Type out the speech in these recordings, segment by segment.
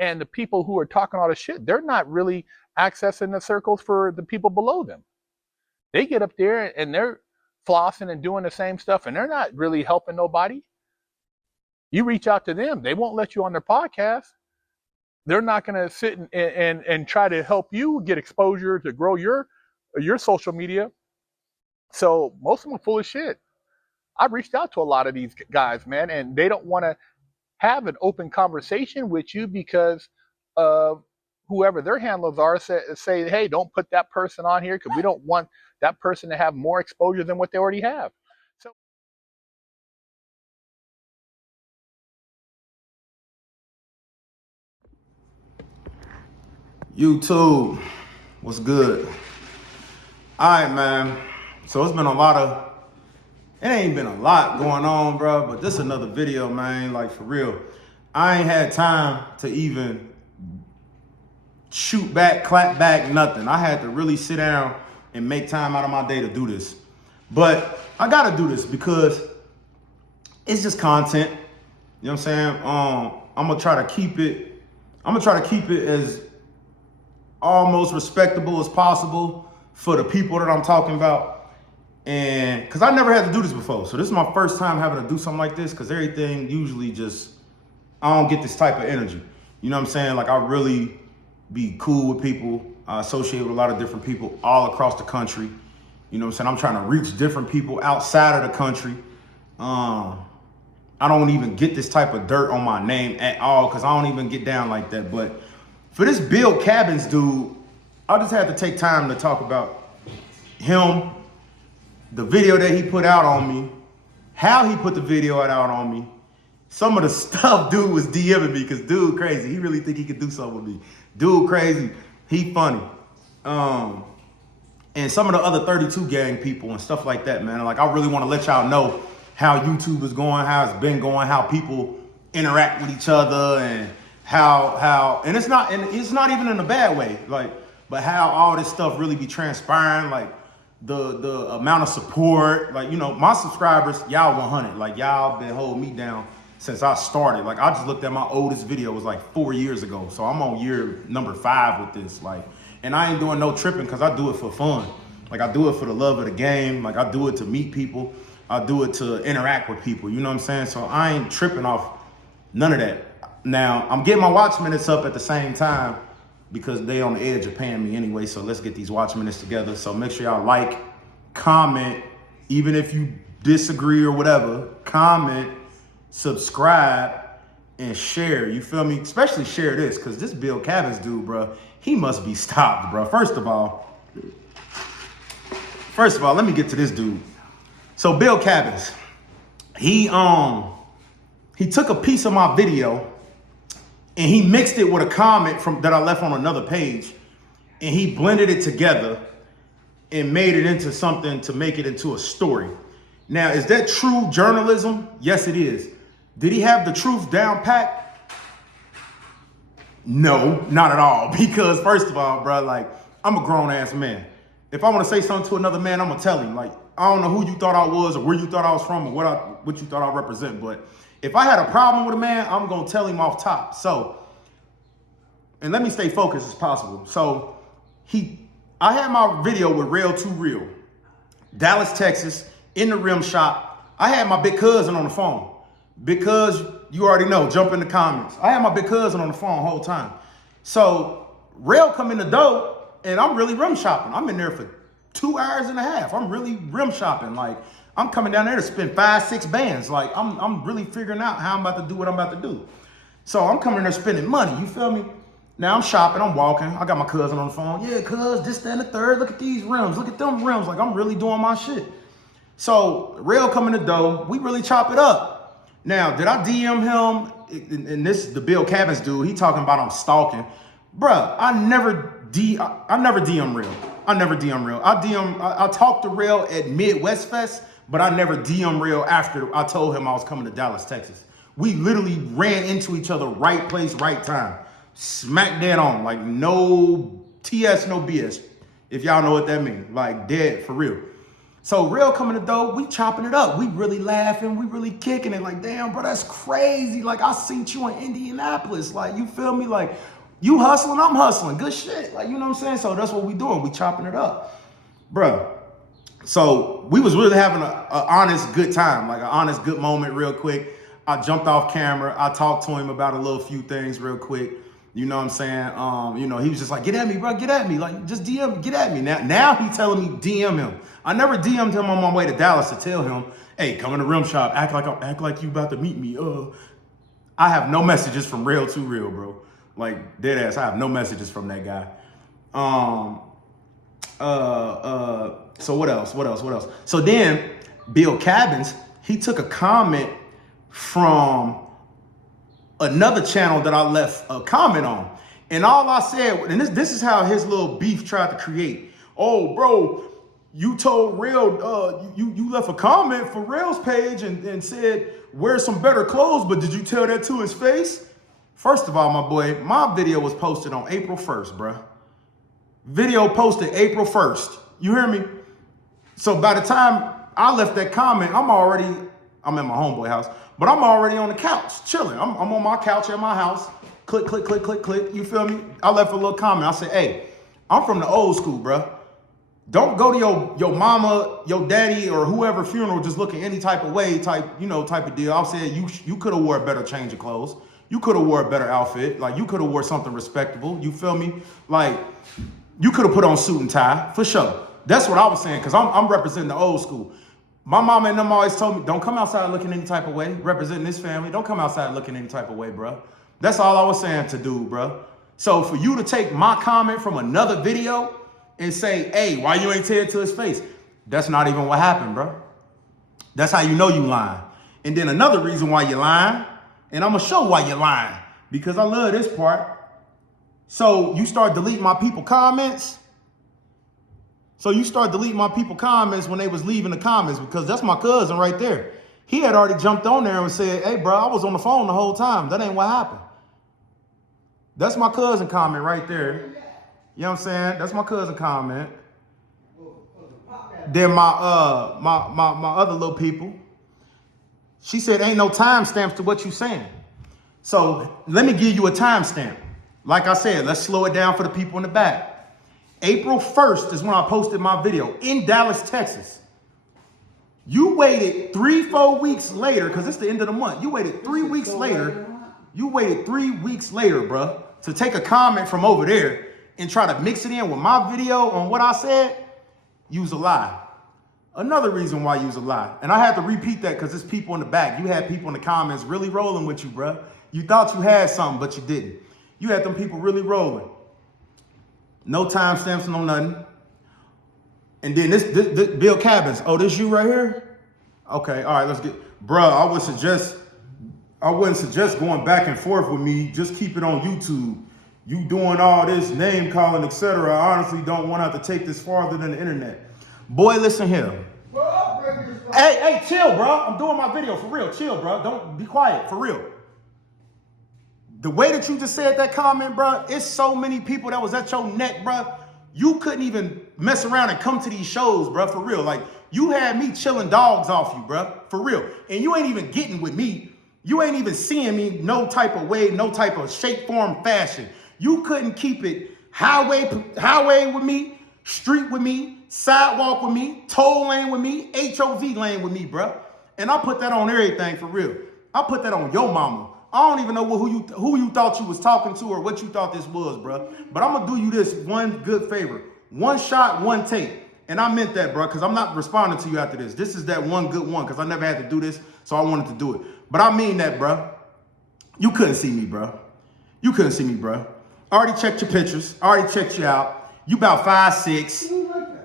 And the people who are talking all the shit, they're not really accessing the circles for the people below them. They get up there and they're flossing and doing the same stuff, and they're not really helping nobody. You reach out to them, they won't let you on their podcast. They're not going to sit and try to help you get exposure to grow your social media. So most of them are full of shit. I've reached out to a lot of these guys, man, and they don't want to have an open conversation with you because of whoever their handlers are. Say, hey, don't put that person on here because we don't want that person to have more exposure than what they already have. So YouTube, what's good? All right, man. So it's been it ain't been a lot going on, bro, but this is another video, man, like for real. I ain't had time to even shoot back, clap back, nothing. I had to really sit down and make time out of my day to do this. But I gotta do this because it's just content. You know what I'm saying? I'm gonna try to keep it as almost respectable as possible for the people that I'm talking about. And because I never had to do this before. So this is my first time having to do something like this because everything usually just, I don't get this type of energy. You know what I'm saying? Like I really be cool with people. I associate with a lot of different people all across the country. You know what I'm saying? I'm trying to reach different people outside of the country. I don't even get this type of dirt on my name at all because I don't even get down like that. But for this Bill Cabins dude, I just had to take time to talk about him, the video that he put out on me, how he put the video out on me, some of the stuff dude was DMing me because dude crazy. He really think he could do something with me. Dude crazy. He funny. And some of the other 32 gang people and stuff like that, man. Like I really want to let y'all know how YouTube is going, how it's been going, how people interact with each other, and how and it's not even in a bad way, like, but how all this stuff really be transpiring, like the amount of support, like, you know, my subscribers, y'all 100, like y'all been holding me down since I started. Like I just looked at my oldest video, it was like 4 years ago, so I'm on year number 5 with this, like, and I ain't doing no tripping because I do it for fun. Like I do it for the love of the game. Like I do it to meet people. I do it to interact with people. You know what I'm saying? So I ain't tripping off none of that. Now I'm getting my watch minutes up at the same time because they on the edge of paying me anyway. So let's get these watch minutes together. So make sure y'all like, comment, even if you disagree or whatever, comment, subscribe, and share. You feel me? Especially share this because this Bill Cabins dude, bro, he must be stopped, bro. First of all, let me get to this dude. So Bill Cabins, he took a piece of my video and he mixed it with a comment that I left on another page, and he blended it together and made it into something to make it into a story. Now, is that true journalism? Yes, it is. Did he have the truth down pat? No, not at all. Because first of all, bro, like I'm a grown ass man. If I want to say something to another man, I'm gonna tell him. Like I don't know who you thought I was or where you thought I was from or what you thought I represent. But if I had a problem with a man, I'm gonna tell him off top. So, and let me stay focused as possible. So I had my video with Real to Real, Dallas, Texas, in the rim shop. I had my big cousin on the phone. Because you already know, jump in the comments. I had my big cousin on the phone the whole time. So Rail come in the door and I'm really rim shopping. I'm in there for 2 hours and a half. I'm really rim shopping. Like I'm coming down there to spend 5-6 bands. Like I'm really figuring out how I'm about to do what I'm about to do. So I'm coming there spending money. You feel me? Now I'm shopping, I'm walking. I got my cousin on the phone. Yeah, cuz, this, that, and the third. Look at these rims. Look at them rims. Like I'm really doing my shit. So Rail come in the door. We really chop it up. Now, did I DM him? And this is the Bill Cabins dude. He talking about I'm stalking. Bruh, I never DM Real. I never DM Real. I talked to Real at Midwest Fest, but I never DM Real after I told him I was coming to Dallas, Texas. We literally ran into each other, right place, right time. Smack dead on, like no TS, no BS. If y'all know what that means, like dead for real. So Real coming the door, we chopping it up. We really laughing, we really kicking it. Like, damn, bro, that's crazy. Like, I seen you in Indianapolis. Like, you feel me? Like, you hustling, I'm hustling. Good shit. Like, you know what I'm saying? So that's what we doing. We chopping it up. Bruh. So we was really having a honest good time, like an honest good moment real quick. I jumped off camera. I talked to him about a little few things real quick. You know what I'm saying? You know, he was just like, get at me, bro, get at me. Like, just DM, get at me. Now he telling me DM him. I never DM'd him on my way to Dallas to tell him, hey, come in the rim shop, act like you about to meet me. I have no messages from Real to Real, bro. Like, dead ass, I have no messages from that guy. So what else? So then Bill Cabins, he took a comment from another channel that I left a comment on. And all I said, and this is how his little beef tried to create. Oh, bro, you told Real, you left a comment for Real's page and said, wear some better clothes, but did you tell that to his face? First of all, my boy, my video was posted on April 1st, bro. Video posted April 1st. You hear me? So by the time I left that comment, I'm at my homeboy house, but I'm already on the couch, chilling. I'm on my couch at my house. Click, click, click, click, click. You feel me? I left a little comment. I said, hey, I'm from the old school, bro. Don't go to your mama, your daddy, or whoever funeral just looking any type of way, type of deal. I said you could have wore a better change of clothes. You could have wore a better outfit. Like, you could have wore something respectable. You feel me? Like, you could have put on suit and tie, for sure. That's what I was saying, because I'm representing the old school. My mama and them always told me, don't come outside looking any type of way. Representing this family, don't come outside looking any type of way, bro. That's all I was saying to do, bro. So for you to take my comment from another video and say, hey, why you ain't tell it to his face? That's not even what happened, bro. That's how you know you lying. And then another reason why you're lying, and I'm gonna show why you're lying, because I love this part. So you start deleting my people comments. When they was leaving the comments, because that's my cousin right there. He had already jumped on there and said, hey, bro, I was on the phone the whole time. That ain't what happened. That's my cousin comment right there. You know what I'm saying? That's my cousin comment. Then my other little people, she said, ain't no timestamps to what you saying. So let me give you a timestamp. Like I said, let's slow it down for the people in the back. April 1st is when I posted my video in Dallas, Texas. You waited 3-4 weeks later, because it's the end of the month. You waited 3 weeks later. You waited 3 weeks later, bro, to take a comment from over there and try to mix it in with my video on what I said. You's a lie. Another reason why you's a lie. And I had to repeat that because there's people in the back. You had people in the comments really rolling with you, bro. You thought you had something, but you didn't. You had them people really rolling. No timestamps, no nothing. And then this Bill Cabins. Oh, this you right here? Okay, all right, let's get. Bruh, I wouldn't suggest going back and forth with me. Just keep it on YouTube. You doing all this name calling, etc. I honestly don't want to have to take this farther than the internet. Boy, listen here. Hey, chill, bro. I'm doing my video for real. Chill, bro. Don't be quiet, for real. The way that you just said that comment, bro, it's so many people that was at your neck, bro. You couldn't even mess around and come to these shows, bro, for real. Like, you had me chilling dogs off you, bro, for real. And you ain't even getting with me. You ain't even seeing me no type of way, no type of shape, form, fashion. You couldn't keep it highway with me, street with me, sidewalk with me, toll lane with me, HOV lane with me, bro. And I put that on everything, for real. I put that on your mama. I don't even know who you thought you was talking to or what you thought this was, bro. But I'm going to do you this one good favor. One shot, one take. And I meant that, bro, because I'm not responding to you after this. This is that one good one, because I never had to do this, so I wanted to do it. But I mean that, bro. You couldn't see me, bro. You couldn't see me, bro. I already checked your pictures. I already checked you out. You about 5'6".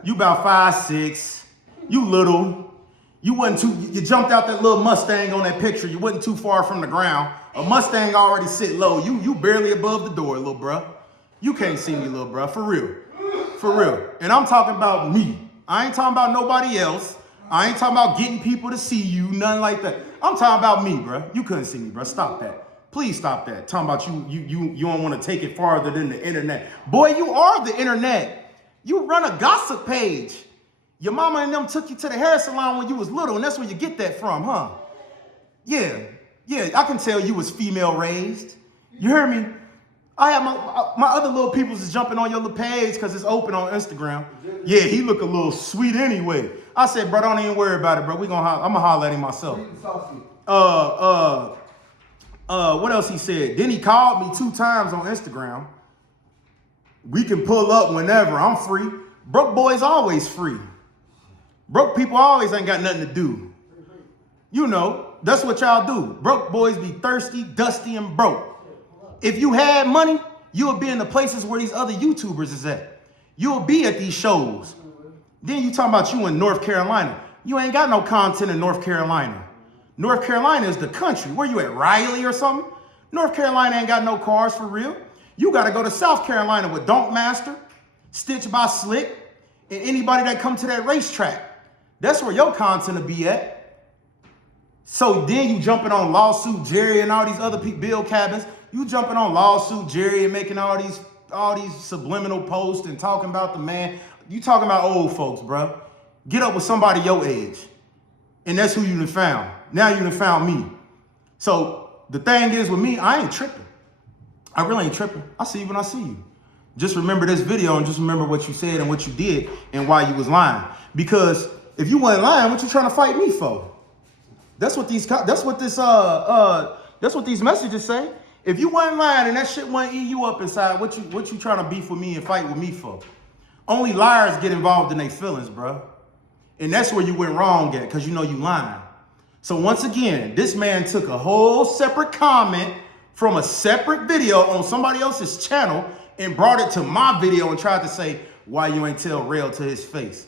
You about 5'6". You little. You jumped out that little Mustang on that picture. You wasn't too far from the ground. A Mustang already sit low. You barely above the door, little bruh. You can't see me, little bruh, for real. For real. And I'm talking about me. I ain't talking about nobody else. I ain't talking about getting people to see you, nothing like that. I'm talking about me, bruh. You couldn't see me, bruh. Stop that. Please stop that. Talking about you don't want to take it farther than the internet. Boy, you are the internet. You run a gossip page. Your mama and them took you to the hair salon when you was little, and that's where you get that from, huh? Yeah, I can tell you was female raised. You hear me? I have my other little peoples is jumping on your little page because it's open on Instagram. Yeah, he look a little sweet anyway. I said, bro, don't even worry about it, bro. I'm gonna holler at him myself. What else he said? Then he called me 2 times on Instagram. We can pull up whenever. I'm free. Broke boys always free. Broke people always ain't got nothing to do. You know, that's what y'all do. Broke boys be thirsty, dusty, and broke. If you had money, you would be in the places where these other YouTubers is at. You will be at these shows. Then you talking about you in North Carolina. You ain't got no content in North Carolina. North Carolina is the country. Where you at, Riley or something? North Carolina ain't got no cars for real. You got to go to South Carolina with Don't Master, Stitch by Slick, and anybody that come to that racetrack. That's where your content will be at. So then you jumping on Lawsuit Jerry and all these other people, Bill Cabins. You jumping on Lawsuit Jerry and making all these subliminal posts and talking about the man. You talking about old folks, bro. Get up with somebody your age. And that's who you done found. Now you done found me. So the thing is with me, I ain't tripping. I really ain't tripping. I see you when I see you. Just remember this video and just remember what you said and what you did and why you was lying. Because if you wasn't lying, what you trying to fight me for? That's what these messages say. If you wasn't lying and that shit wasn't eat you up inside, what you trying to beef with me and fight with me for? Only liars get involved in their feelings, bro. And that's where you went wrong at, because you know you lying. So once again, this man took a whole separate comment from a separate video on somebody else's channel and brought it to my video and tried to say, why you ain't tell real to his face.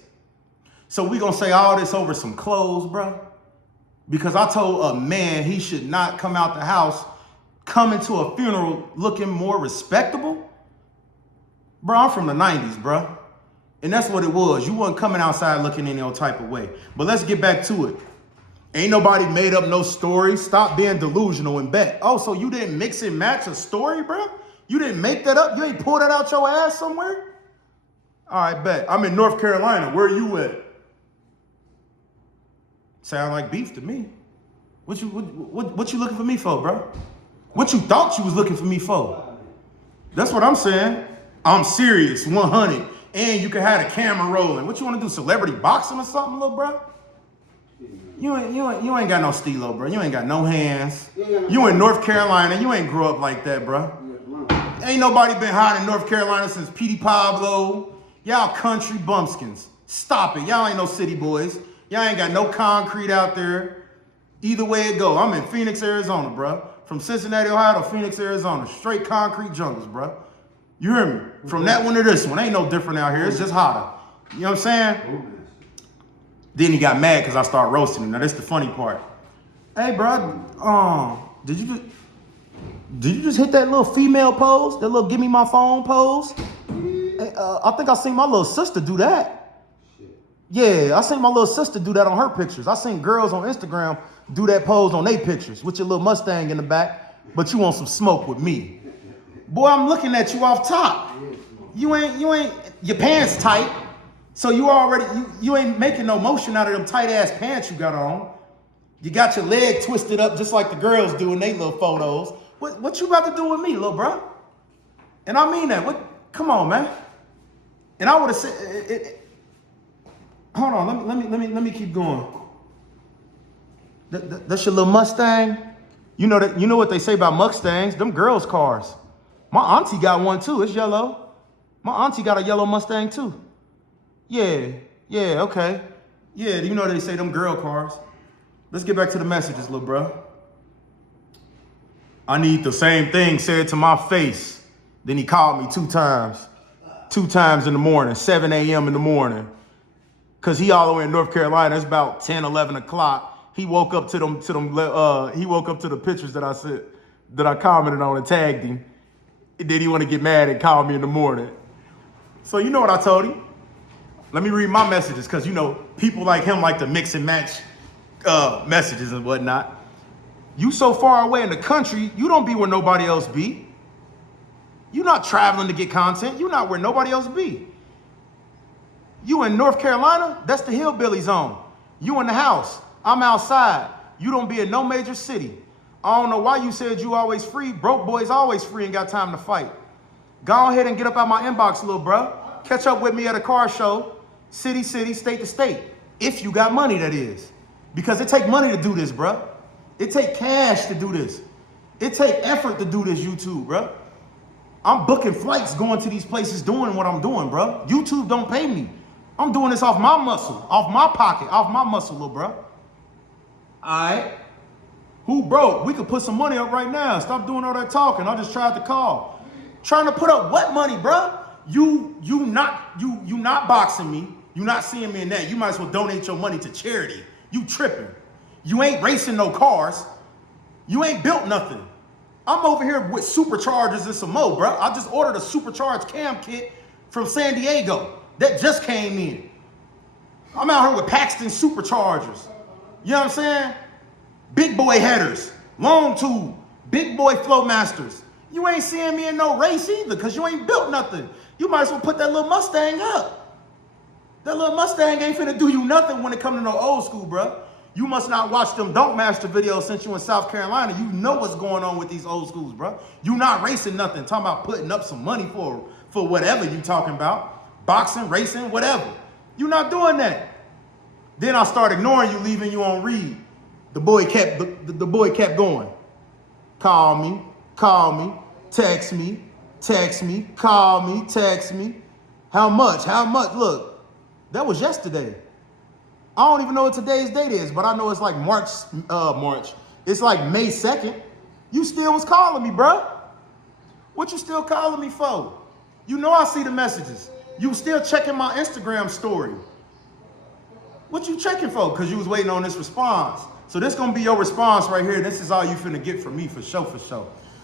So we gonna say all this over some clothes, bro? Because I told a man he should not come out the house coming to a funeral looking more respectable? Bro, I'm from the 90s, bro. And that's what it was. You wasn't coming outside looking any old type of way. But let's get back to it. Ain't nobody made up no story. Stop being delusional and bet. Oh, so you didn't mix and match a story, bro? You didn't make that up? You ain't pulled that out your ass somewhere? All right, bet. I'm in North Carolina. Where you at? Sound like beef to me. What you looking for me for, bro? What you thought you was looking for me for? That's what I'm saying. I'm serious, 100. And you can have the camera rolling. What you want to do, celebrity boxing or something, little bro? You ain't got no stilo, bro. You ain't got no hands. You in North Carolina. You ain't grow up like that, bro. Ain't nobody been hot in North Carolina since Petey Pablo. Y'all country bumpskins. Stop it. Y'all ain't no city boys. Y'all ain't got no concrete out there. Either way it go. I'm in Phoenix, Arizona, bro. From Cincinnati, Ohio to Phoenix, Arizona. Straight concrete jungles, bro. You hear me? From that one to this one. Ain't no different out here. It's just hotter. You know what I'm saying? Then he got mad because I started roasting him. Now, that's the funny part. Hey, bro, did you just hit that little female pose? That little give me my phone pose? Hey, I think I seen my little sister do that. Yeah, I seen my little sister do that on her pictures. I seen girls on Instagram do that pose on their pictures with your little Mustang in the back, but you want some smoke with me. Boy, I'm looking at you off top. You ain't, your pants tight. So you ain't making no motion out of them tight ass pants you got on. You got your leg twisted up just like the girls do in their little photos. What you about to do with me, little bro? And I mean that. Come on, man. And I would have said, hold on, let me keep going. That's your little Mustang. You know what they say about Mustangs? Them girls' cars. My auntie got one too. It's yellow. My auntie got a yellow Mustang too. Yeah, okay. Yeah, you know they say them girl cars. Let's get back to the messages, little bro. I need the same thing said to my face. Then he called me 2 times. 2 times in the morning, 7 a.m. in the morning. Cause he all the way in North Carolina. It's about 10, 11 o'clock. He woke up to he woke up to the pictures that I sent, that I commented on and tagged him. And then he want to get mad and call me in the morning. So you know what I told him? Let me read my messages, because you know, people like him like to mix and match messages and whatnot. You so far away in the country, you don't be where nobody else be. You're not traveling to get content. You're not where nobody else be. You in North Carolina? That's the hillbilly zone. You in the house. I'm outside. You don't be in no major city. I don't know why you said you always free. Broke boys always free and got time to fight. Go ahead and get up out my inbox, little bro. Catch up with me at a car show, city, state to state. If you got money, that is. Because it take money to do this, bro. It take cash to do this. It take effort to do this YouTube, bro. I'm booking flights going to these places doing what I'm doing, bro. YouTube don't pay me. I'm doing this off my muscle, off my pocket, off my muscle, little bro. All right. Who broke? We could put some money up right now. Stop doing all that talking. I just tried to call. Trying to put up what money, bro? You not boxing me. You not seeing me in that. You might as well donate your money to charity. You tripping. You ain't racing no cars. You ain't built nothing. I'm over here with superchargers and some more, bro. I just ordered a supercharged cam kit from San Diego that just came in. I'm out here with Paxton superchargers. You know what I'm saying? Big boy headers, long tube, big boy flow masters. You ain't seeing me in no race either because you ain't built nothing. You might as well put that little Mustang up. That little Mustang ain't finna do you nothing when it come to no old school, bro. You must not watch them Dunk Master videos since you in South Carolina. You know what's going on with these old schools, bro. You not racing nothing. Talking about putting up some money for whatever you talking about. Boxing, racing, whatever. You not doing that. Then I start ignoring you, leaving you on read. The boy kept going. Call me, text me, call me, text me. How much? Look, that was yesterday. I don't even know what today's date is, but I know it's like March. It's like May 2nd. You still was calling me, bro. What you still calling me for? You know I see the messages. You still checking my Instagram story. What you checking for? Because you was waiting on this response. So this gonna be your response right here. This is all you finna get from me for sure.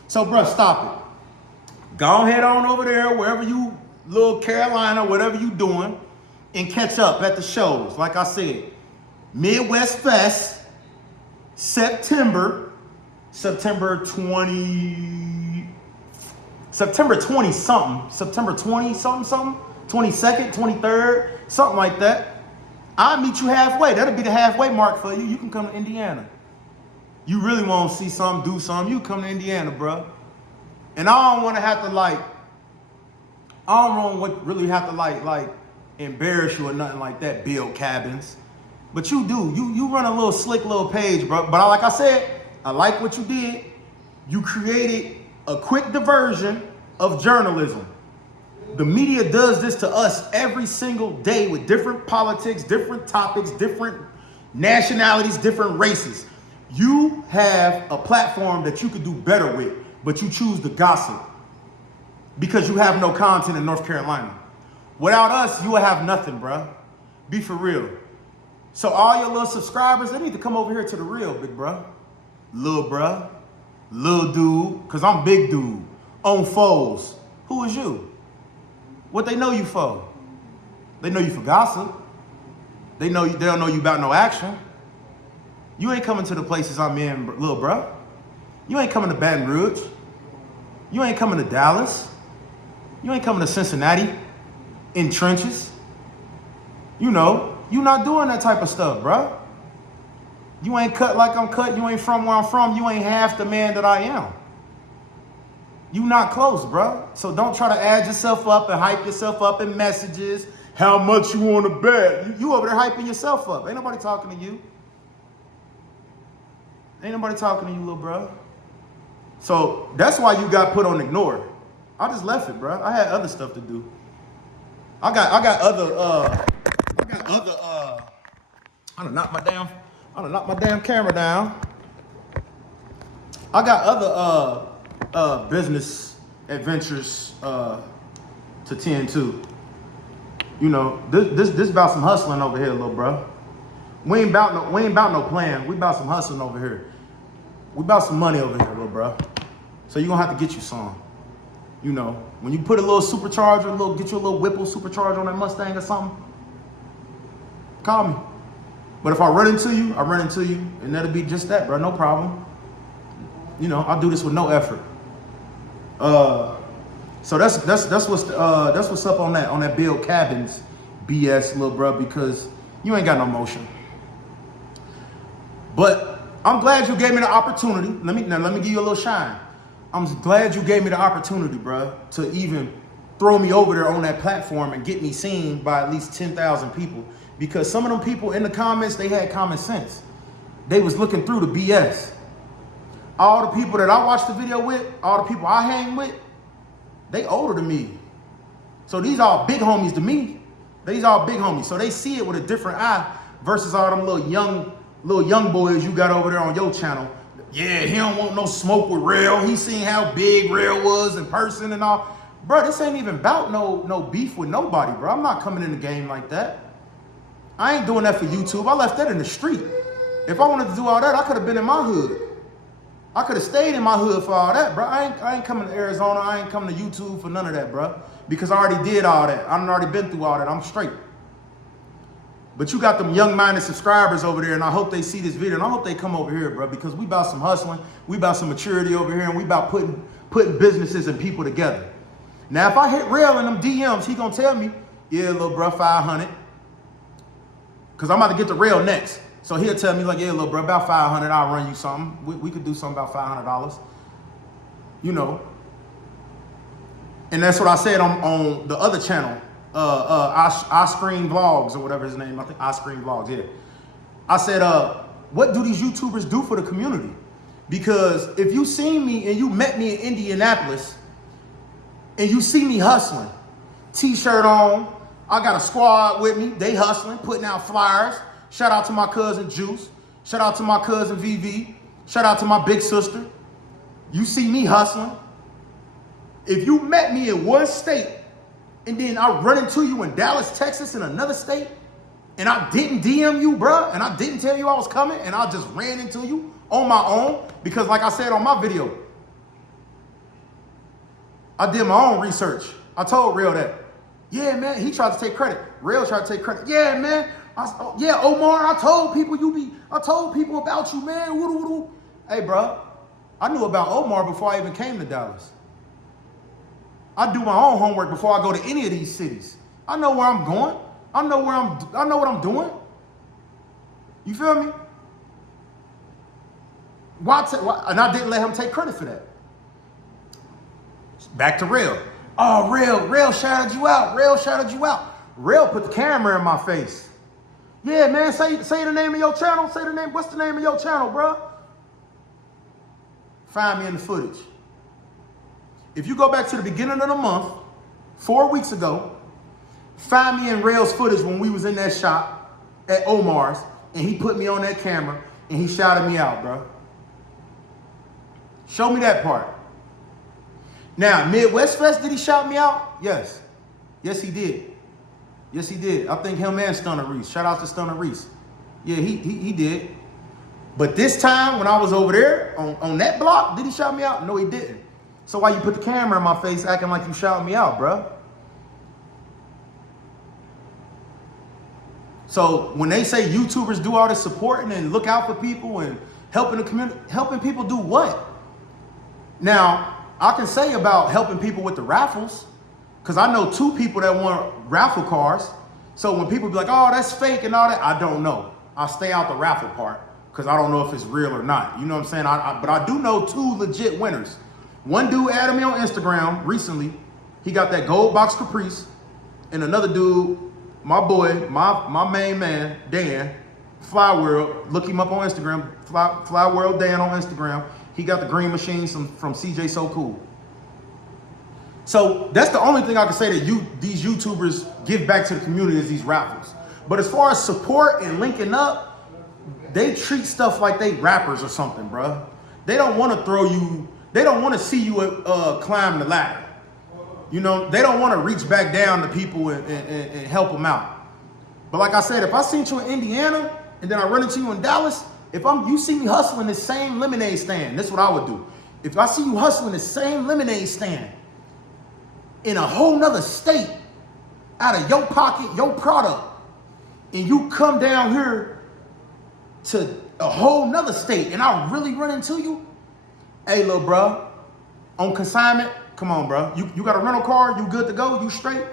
So, bro, stop it. Go ahead on over there, wherever you, little Carolina, whatever you doing, and catch up at the shows. Like I said, Midwest Fest, September 20 something, 22nd, 23rd, something like that. I'll meet you halfway. That'll be the halfway mark for you. You can come to Indiana. You really want to see something, do something, you come to Indiana, bro. And I don't want to have to really have to embarrass you or nothing like that, build cabins. But you do. You run a little slick little page, bro. But like I said, I like what you did. You created a quick diversion of journalism. The media does this to us every single day with different politics, different topics, different nationalities, different races. You have a platform that you could do better with, but you choose to gossip because you have no content in North Carolina. Without us, you will have nothing, bro. Be for real. So all your little subscribers, they need to come over here to the real, big bro. Little dude, because I'm big dude. On foes. Who is you? What they know you for? They know you for gossip. They don't know you about no action. You ain't coming to the places I'm in, little bro. You ain't coming to Baton Rouge. You ain't coming to Dallas. You ain't coming to Cincinnati in trenches. You know, you not doing that type of stuff, bro. You ain't cut like I'm cut. You ain't from where I'm from. You ain't half the man that I am. You not close, bro. So don't try to add yourself up and hype yourself up in messages. How much you want to bet? You over there hyping yourself up. Ain't nobody talking to you. Ain't nobody talking to you, little bro. So that's why you got put on ignore. I just left it, bro. I had other stuff to do. I got other I done knocked my damn camera down. I got other business adventures to tend to. You know, this about some hustling over here, little bro. We ain't about no plan. We about some hustling over here. We about some money over here, little bro. So you gonna have to get you some. You know, when you put a little supercharger, get you a little Whipple supercharger on that Mustang or something, call me. But if I run into you, and that'll be just that, bro. No problem. You know, I'll do this with no effort. So that's what's up on that build cabins BS, little bro, because you ain't got no motion. But I'm glad you gave me the opportunity. Let me give you a little shine. I'm glad you gave me the opportunity, bro, to even throw me over there on that platform and get me seen by at least 10,000 people. Because some of them people in the comments, they had common sense. They was looking through the BS. All the people that I watched the video with, all the people I hang with, they older than me. So these are big homies to me. These are big homies. So they see it with a different eye versus all them little young boys you got over there on your channel. Yeah, he don't want no smoke with Real. He seen how big Real was in person and all. Bro, this ain't even about no beef with nobody, bro. I'm not coming in the game like that. I ain't doing that for YouTube. I left that in the street. If I wanted to do all that, I could have been in my hood. I could have stayed in my hood for all that, bro. I ain't coming to Arizona. I ain't coming to YouTube for none of that, bro. Because I already did all that. I've already been through all that. I'm straight. But you got them young-minded subscribers over there, and I hope they see this video, and I hope they come over here, bro, because we about some hustling. We about some maturity over here, and we about putting businesses and people together. Now, if I hit Real in them DMs, he gonna tell me, yeah, little bro, 500. Because I'm about to get the Real next. So he'll tell me like, yeah, little bro, about 500, I'll run you something. We could do something about $500. You know. And that's what I said on the other channel, I Screen Vlogs or whatever his name. I think I Screen Vlogs, yeah. I said, what do these YouTubers do for the community? Because if you seen me and you met me in Indianapolis and you see me hustling, t-shirt on, I got a squad with me, they hustling, putting out flyers. Shout out to my cousin Juice. Shout out to my cousin VV. Shout out to my big sister. You see me hustling. If you met me in one state and then I run into you in Dallas, Texas in another state, and I didn't DM you, bruh, and I didn't tell you I was coming, and I just ran into you on my own, because like I said on my video, I did my own research. I told Real that. Yeah, man, he tried to take credit. Real tried to take credit. Yeah, man. Yeah, Omar, I told people about you, man. Woo-doo-woo-doo. Hey, bro, I knew about Omar before I even came to Dallas. I do my own homework before I go to any of these cities. I know where I'm going. I know what I'm doing. You feel me? And I didn't let him take credit for that. Back to Real. Oh, Real shouted you out. Real shouted you out. Real put the camera in my face. Yeah, man, say the name of your channel. Say the name. What's the name of your channel, bro? Find me in the footage. If you go back to the beginning of the month, 4 weeks ago, find me in Real's footage when we was in that shop at Omar's, and he put me on that camera, and he shouted me out, bro. Show me that part. Now, Midwest Fest, did he shout me out? Yes. Yes, he did. Yes, he did. I think him and Stunner Reese. Shout out to Stunner Reese. Yeah, he did. But this time, when I was over there on that block, did he shout me out? No, he didn't. So why you put the camera in my face acting like you shouting me out, bro? So when they say YouTubers do all this supporting and look out for people and helping the community, helping people do what? Now, I can say about helping people with the raffles, because I know 2 people that want raffle cars. So when people be like, oh, that's fake and all that, I don't know. I stay out the raffle part because I don't know if it's real or not. You know what I'm saying? But I do know 2 legit winners. One dude added me on Instagram recently. He got that gold box Caprice. And another dude, my boy, my main man, Dan, Fly World, look him up on Instagram, Fly World Dan on Instagram. He got the green machines from CJ So Cool. So that's the only thing I can say that these YouTubers give back to the community is these raffles. But as far as support and linking up, they treat stuff like they rappers or something, bro. They don't want to throw you, they don't want to see you climb the ladder. You know, they don't want to reach back down to people and help them out. But like I said, if I seen you in Indiana and then I run into you in Dallas, you see me hustling the same lemonade stand, this is what I would do. If I see you hustling the same lemonade stand in a whole nother state, out of your pocket, your product, and you come down here to a whole nother state and I really run into you, hey, little bro, on consignment, come on, bro. You got a rental car, you good to go, you straight?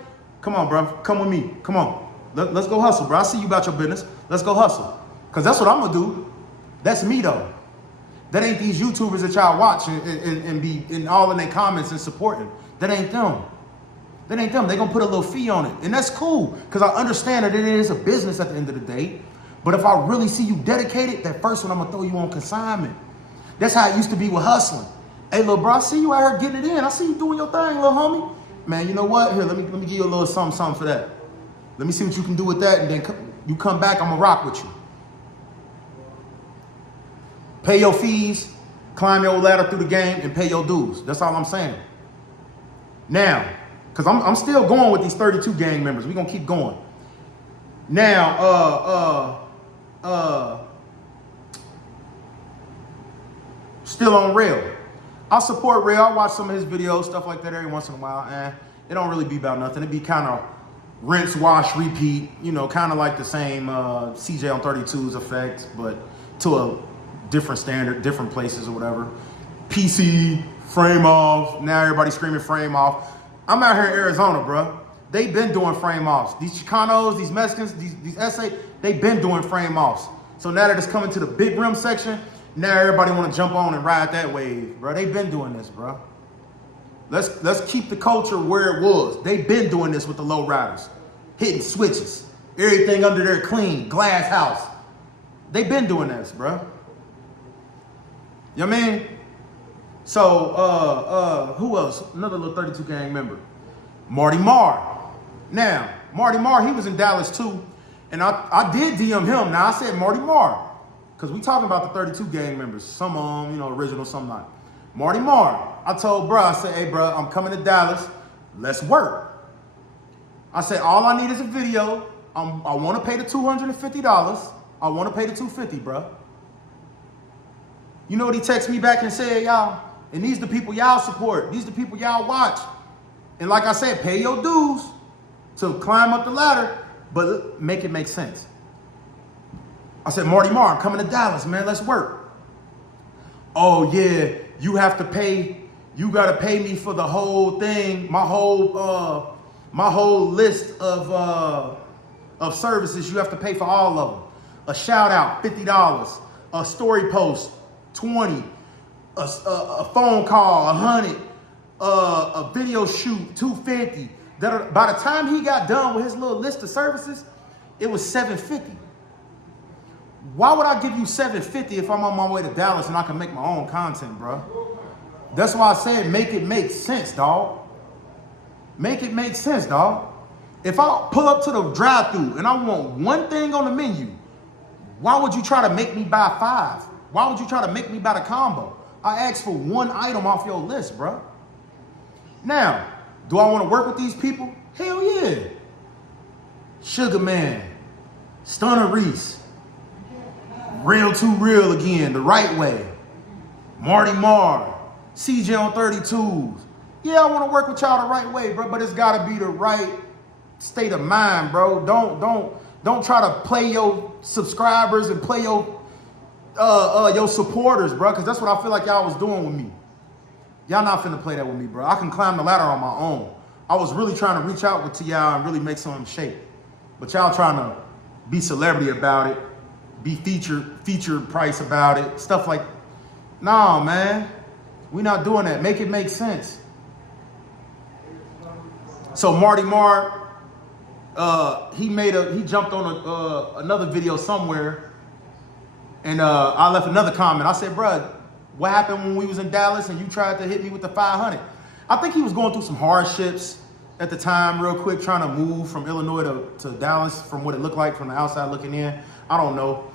Come on, bro, come with me, come on. Let's go hustle, bro. I see you about your business. Let's go hustle. Because that's what I'm going to do. That's me, though. That ain't these YouTubers that y'all watch and be in all in their comments and supporting. That ain't them. That ain't them. They're going to put a little fee on it. And that's cool. Because I understand that it is a business at the end of the day. But if I really see you dedicated, that first one, I'm going to throw you on consignment. That's how it used to be with hustling. Hey, little bro, I see you out here getting it in. I see you doing your thing, little homie. Man, you know what? Here, let me give you a little something for that. Let me see what you can do with that. And then you come back, I'm going to rock with you. Pay your fees, climb your ladder through the game, and pay your dues. That's all I'm saying. Now, because I'm still going with these 32 gang members. We're going to keep going. Now, still on Rail. I support Rail. I watch some of his videos, stuff like that every once in a while. It don't really be about nothing. It be kind of rinse, wash, repeat. You know, kind of like the same CJ on 32's effect, but to a different standard, different places or whatever. PC, frame off. Now everybody screaming frame off. I'm out here in Arizona, bro. They been doing frame offs. These Chicanos, these Mexicans, these SA, they been doing frame offs. So now that it's coming to the big rim section, now everybody want to jump on and ride that wave, bro. They been doing this, bro. Let's keep the culture where it was. They been doing this with the low riders, hitting switches, everything under there clean, glass house. They been doing this, bro. You know what I mean? So, who else? Another little 32 gang member. Marty Marr. Now, Marty Marr, he was in Dallas too. And I did DM him. Now, I said Marty Marr. Because we talking about the 32 gang members. Some of them, you know, original, some not. Marty Marr. I told bro, I said, hey, bro, I'm coming to Dallas. Let's work. I said, all I need is a video. I want to pay the $250. I want to pay the $250, bro. You know what he texted me back and said, y'all? And these the people y'all support. These the people y'all watch. And like I said, pay your dues to climb up the ladder, but make it make sense. I said, Marty Marr, I'm coming to Dallas, man. Let's work. Oh, yeah, you have to pay. You got to pay me for the whole thing, my whole list of services. You have to pay for all of them. A shout out, $50. A story post, $20. A phone call, $100. A video shoot, $250. By the time he got done with his little list of services, it was $750. Why would I give you $750 if I'm on my way to Dallas and I can make my own content, bro? That's why I said make it make sense, dog. Make it make sense, dog. If I pull up to the drive-thru and I want one thing on the menu, why would you try to make me buy 5? Why would you try to make me buy the combo? I asked for one item off your list, bro. Now, do I want to work with these people? Hell yeah. Sugar Man, Stunner Reese, Real to Real again, the right way. Marty Marr, CJ on 32s. Yeah, I want to work with y'all the right way, bro, but it's got to be the right state of mind, bro. Don't try to play your subscribers and play your supporters, bro, because that's what I feel like y'all was doing with me. Y'all not finna play that with me, bro. I can climb the ladder on my own. I was really trying to reach out to y'all and really make something shake. But y'all trying to be celebrity about it, be featured price about it, stuff like, nah, man. We not doing that. Make it make sense. So Marty Marr, he jumped on another video somewhere, and I left another comment. I said, bruh, what happened when we was in Dallas and you tried to hit me with the 500? I think he was going through some hardships at the time, real quick, trying to move from Illinois to Dallas from what it looked like from the outside looking in. I don't know.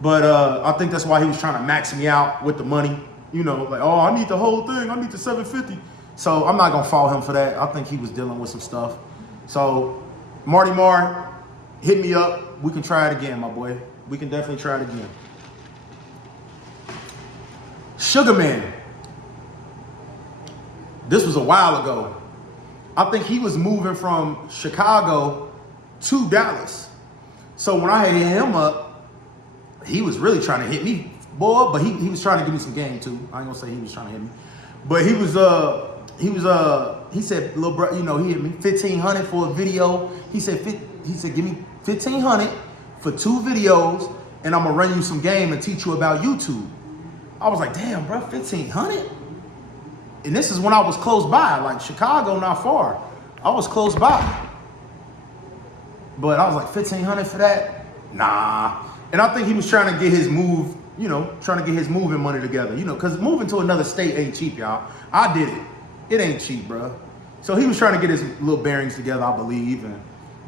But I think that's why he was trying to max me out with the money. You know, like, oh, I need the whole thing. I need the 750. So I'm not going to fault him for that. I think he was dealing with some stuff. So Marty Marr, hit me up. We can try it again, my boy. We can definitely try it again. Sugar Man. This was a while ago. I think he was moving from Chicago to Dallas. So when I had hit him up, he was really trying to hit me, boy, but he was trying to give me some game too. I ain't gonna say he was trying to hit me. But he was he said, little bro, you know, he hit me $1,500 for a video. He said, give me $1,500 for 2 videos, and I'm gonna run you some game and teach you about YouTube. I was like, damn, bro, $1,500? And this is when I was close by, like Chicago, not far. I was close by. But I was like, $1,500 for that? Nah. And I think he was trying to get his move, you know, trying to get his moving money together, you know, because moving to another state ain't cheap, y'all. I did it. It ain't cheap, bro. So he was trying to get his little bearings together, I believe, and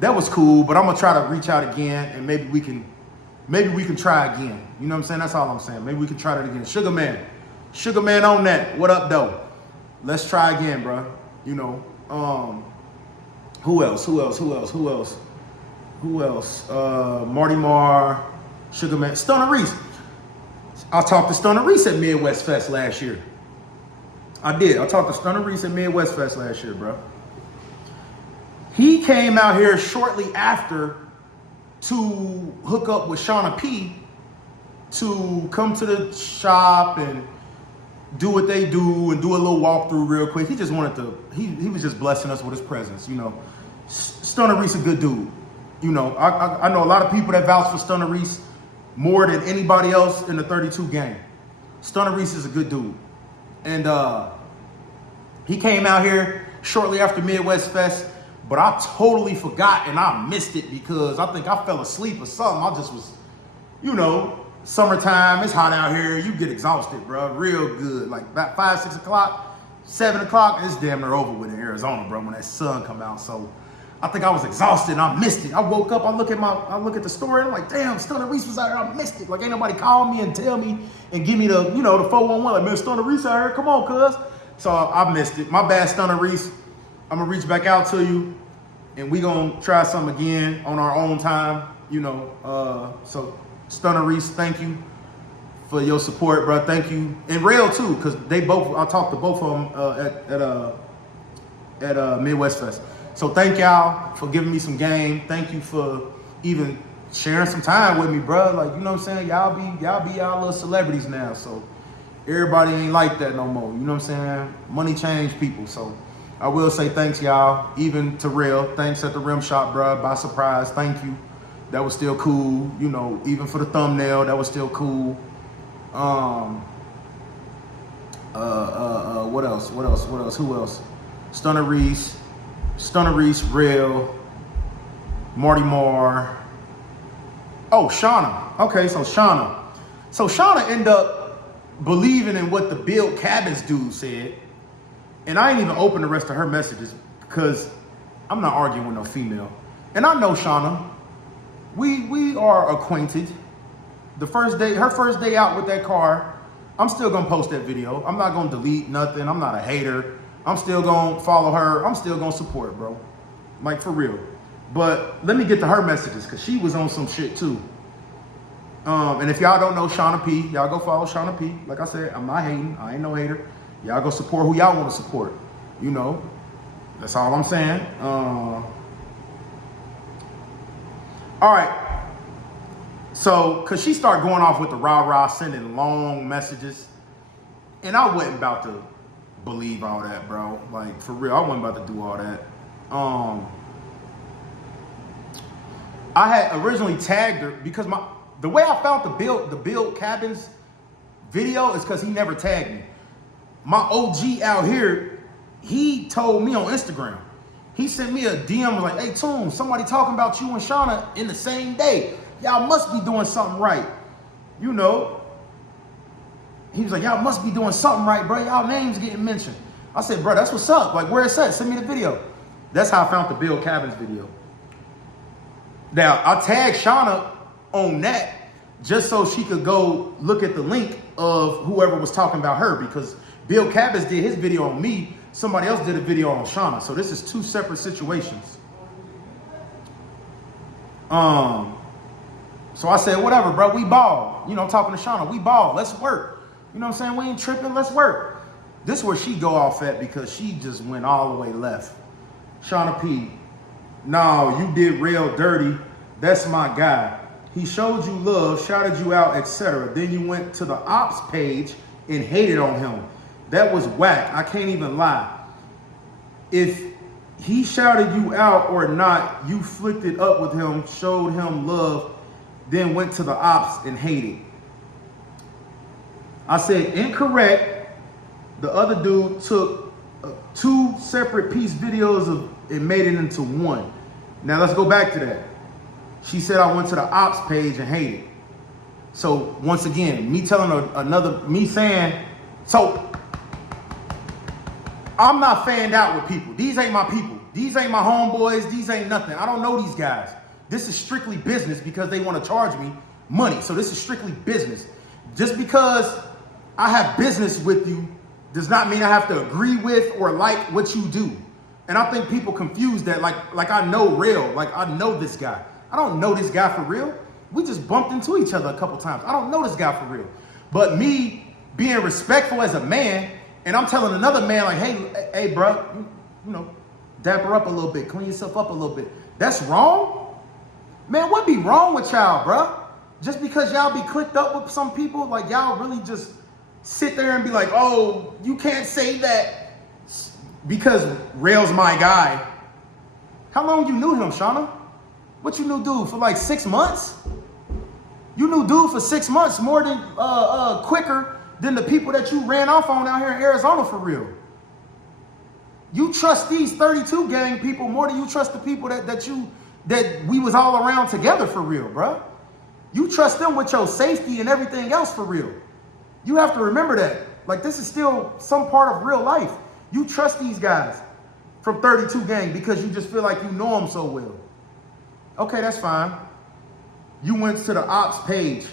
that was cool. But I'm gonna try to reach out again, and maybe we can try again. You know what I'm saying? That's all I'm saying. Maybe we can try that again. Sugar Man on that. What up, though? Let's try again, bro. You know, who else? Marty Marr, Sugar Man, Stunner Reese. I talked to Stunner Reese at Midwest Fest last year. I did. I talked to Stunner Reese at Midwest Fest last year, bro. He came out here shortly after to hook up with Shauna P to come to the shop and do what they do and do a little walkthrough real quick. He just wanted to, he was just blessing us with his presence, you know. Stunner Reese a good dude. You know, I know a lot of people that vouch for Stunner Reese more than anybody else in the 32 game. Stunner Reese is a good dude. And he came out here shortly after Midwest Fest, but I totally forgot and I missed it because I think I fell asleep or something. I just was, you know, summertime, it's hot out here. You get exhausted, bro, real good. Like about 5, 6 o'clock, 7 o'clock, it's damn near over with in Arizona, bro, when that sun come out. So I think I was exhausted and I missed it. I woke up, I look at the story, and I'm like, damn, Stunner Reese was out here, I missed it. Like, ain't nobody call me and tell me and give me the, you know, the 411, like, man, Stunner Reese out here, come on, cuz. So I missed it. My bad, Stunner Reese. I'm gonna reach back out to you and we gonna try something again on our own time, you know. So Stunner Reese, thank you for your support, bro. Thank you. And Rail too, because they both, I talked to both of them at Midwest Fest. So thank y'all for giving me some game. Thank you for even sharing some time with me, bro. Like, you know what I'm saying? Y'all be y'all little celebrities now. So everybody ain't like that no more. You know what I'm saying? Money change people. So I will say thanks, y'all. Even to Real, thanks at the Rim Shop, bro. By surprise, thank you. That was still cool. You know, even for the thumbnail, that was still cool. What else? Who else? Stunner Reese, Real, Marty Marr. Oh, Shauna. Okay, so Shauna ended up believing in what the Build Cabins dude said. And I ain't even opened the rest of her messages because I'm not arguing with no female. And I know Shauna. We are acquainted. Her first day out with that car, I'm still gonna post that video. I'm not gonna delete nothing. I'm not a hater. I'm still gonna follow her. I'm still gonna support, bro. Like, for real. But let me get to her messages because she was on some shit too. And if y'all don't know Shauna P, y'all go follow Shauna P. Like I said, I'm not hating. I ain't no hater. Y'all go support who y'all want to support. You know, that's all I'm saying. All right. So, cause she started going off with the rah-rah, sending long messages. And I wasn't about to believe all that, bro. Like, for real, I wasn't about to do all that. I had originally tagged her because the way I found the Build Cabins video is because he never tagged me. My OG out here, he told me on Instagram. He sent me a DM like, hey, Toon, somebody talking about you and Shauna in the same day. Y'all must be doing something right. You know. He was like, y'all must be doing something right, bro. Y'all names getting mentioned. I said, bro, that's what's up. Like, where it's at? Send me the video. That's how I found the Build Cabins video. Now, I tagged Shauna on that just so she could go look at the link of whoever was talking about her, because Bill Cabins did his video on me. Somebody else did a video on Shauna. So this is 2 separate situations. So I said, whatever, bro, we ball. You know, I'm talking to Shauna, we ball, let's work. You know what I'm saying? We ain't tripping, let's work. This is where she go off at because she just went all the way left. Shauna P, no, you did Real dirty. That's my guy. He showed you love, shouted you out, etc. Then you went to the ops page and hated on him. That was whack. I can't even lie. if he shouted you out or not, you flicked it up with him, showed him love, then went to the ops and hated. I said incorrect. The other dude took 2 separate piece videos of and made it into one. Now let's go back to that. She said I went to the ops page and hated. So once again, me telling me saying, so I'm not fanned out with people. These ain't my people. These ain't my homeboys. These ain't nothing. I don't know these guys. This is strictly business because they want to charge me money. So this is strictly business. Just because I have business with you does not mean I have to agree with or like what you do. And I think people confuse that like I know real, like I know this guy. I don't know this guy for real. We just bumped into each other a couple times. I don't know this guy for real. But me being respectful as a man, and I'm telling another man like, hey, bro, you know, dapper up a little bit, clean yourself up a little bit. That's wrong? Man, what be wrong with y'all, bro? Just because y'all be clicked up with some people, like y'all really just sit there and be like, oh, you can't say that because Rail's my guy. How long you knew him, Shauna? What you knew dude for like 6 months? You knew dude for 6 months more than quicker than the people that you ran off on out here in Arizona for real. You trust these 32 gang people more than you trust the people that we was all around together for real, bro. You trust them with your safety and everything else for real. You have to remember that. Like this is still some part of real life. You trust these guys from 32 gang because you just feel like you know them so well. Okay, that's fine. You went to the ops page.